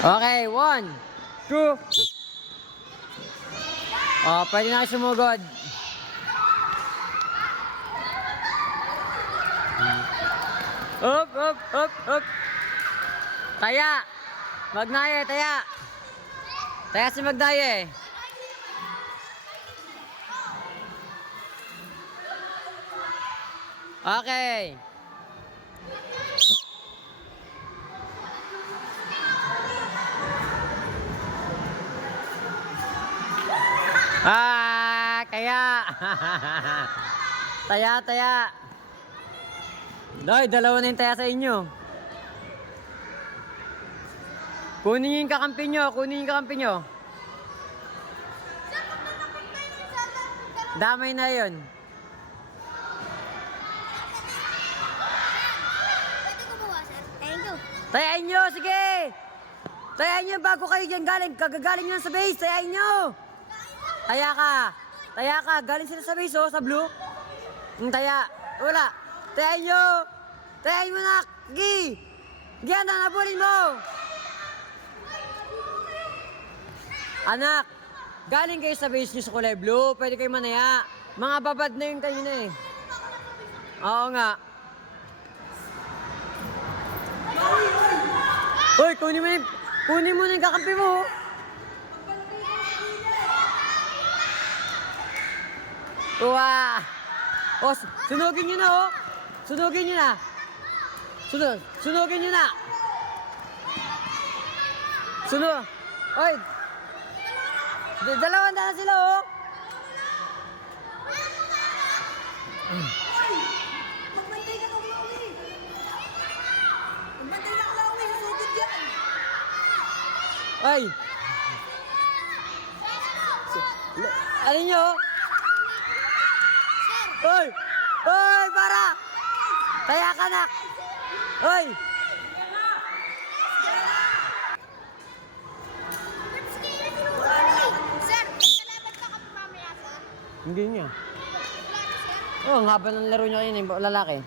Okay, 1, 2. Oh, pwede na kayo sumugod. Up, up, up, up. Taya. Magnaye, taya. Taya si Magnaye. Okay. Kaya. Taya, taya. Doy, dalawa na yung taya sa inyo. Kunin niyo yung kakampi nyo, kunin yung kakampi nyo. Damay na yun. Pwede ko buwa, sir? Thank you. Tayain nyo, sige! Tayain nyo bago kayo dyan galing. Kagagaling nyo sa base, tayain nyo! Taya ka! Taya ka! Galing sila sa base, oh, sa blue. Taya. Wala. Tayain nyo! Tayain mo na! Sige! Sige, anak, nabulin mo! Anak, galing kayo sa base nyo sa kulay blue. Pwede kayo manaya. Mga babad na yung tayo na eh. Oo nga. Hoy, kunin mo na yung kakampi mo. Wow! Oh, sunugin nyo na, oh. Sunugin nyo na. Sunugin nyo na. Hoy! Dalawang na sila, oh. Magbantay ka kang Lawi. Magbantay ka kang Lawi. Susugod yan. Ay! Alin nyo? Hoy! Hoy! Para! Kaya ka na! Hoy! Sir, kalaban pa kami mamaya, sir. Hindi niya. Wala na, sir. Oh, ang haba ng laro niya kanina, yung lalaki.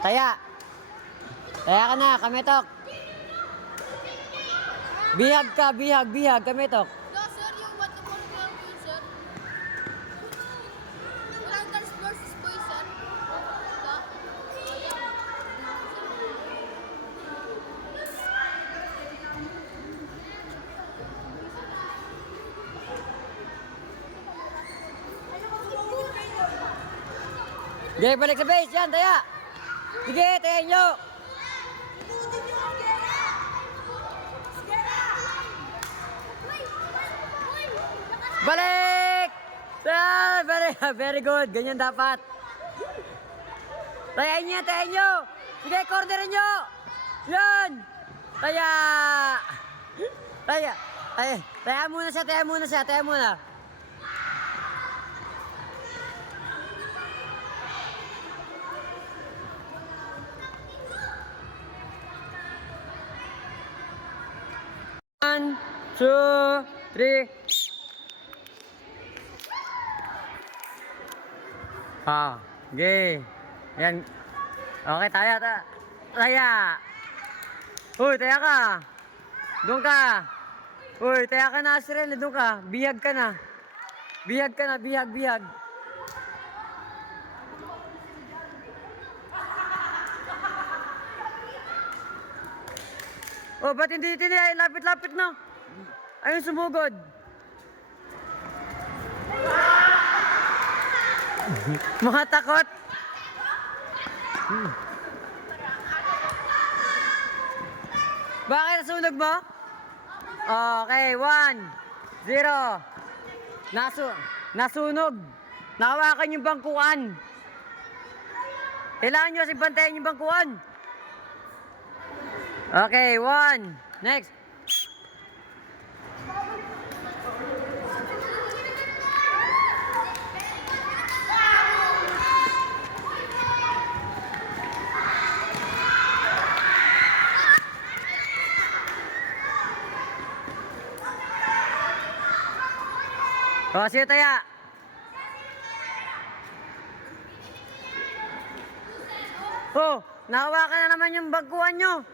Taya! Taya ka na, kametok! Bihag ka, bihag, kametok! No, sir, yung what the fuck lang yun, sir. Walang girls versus boys, sir. Wala. Sige, balik sa base, yan, taya! Sige, tayain nyo! Balik! Ah, very good. Ganyan dapat. Tayain nyo. Sige, cornerin nyo. Yan. Taya. Taya muna siya. One, two, three. Okay. Yan. Okay, taya. Uy, taya ka. Doon ka. Uy, taya ka na, Asriel. Doon ka. Bihag ka na. Bihag. Oh, ba't hindi ay lapit-lapit na? Ayun, sumugod. Mga takot. Bakit nasunog mo? Okay, 1, 0. Nasunog. Nakawakan yung bangkuan. Kailangan nyo kasi bantayan yung bangkuan. Okay, 1. Next. O, sige taya. Oh, nakawakan na naman yung bangkuan nyo.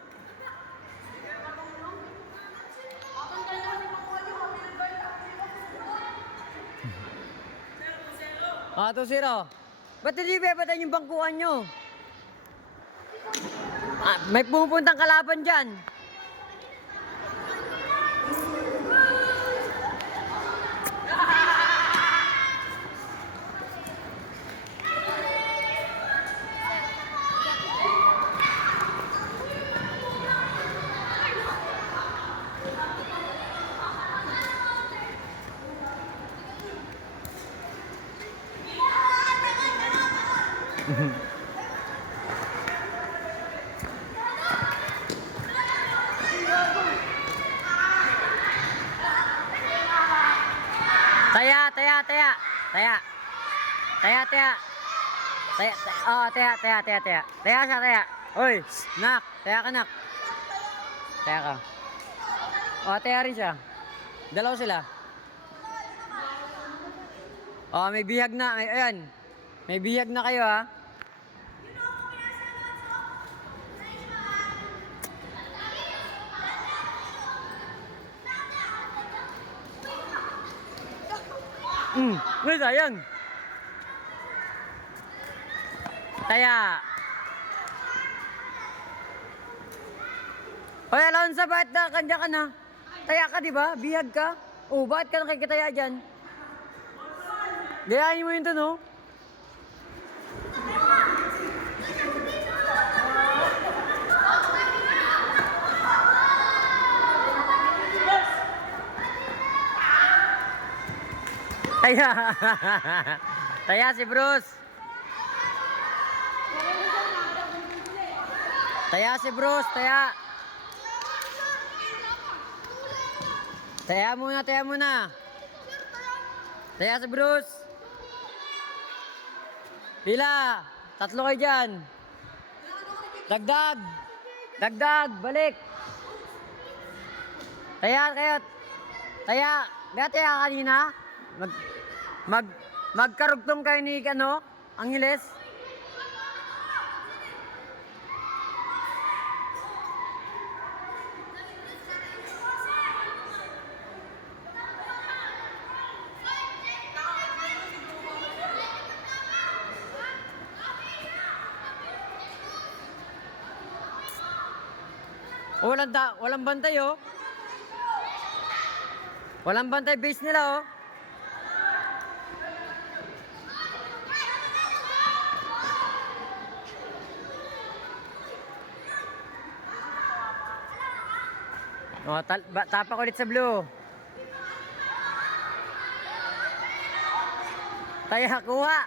2-0. Ba't hindi bebatan yung bangkuhan nyo? May pumupuntang kalaban dyan. Taya. Taya. Taya siya. Hoy, nak. Taya ka, nak. Taya ka. Taya rin siya. Dalaw sila. May bihag na. Ayan. May bihag na kayo, ha. Ngay sayang. Taya. Hoy, Alonso, bakit kanya ka na? Taya ka, di ba? Bihag ka. Bakit ka nakikitaya dyan? Gayahin mo yun to, no? Taya. Taya si Bruce. Taya si Bruce, taya. Taya muna. Taya si Bruce. Pila. 3 kayo dyan. Dagdag, balik. Taya kayo. Taya. Gaya taya kanina. Magkarugtong kayo ni Angeles. Walang bantay, oh. Walang bantay base nila, oh. Tapak ulit sa blue. Taya, kuha.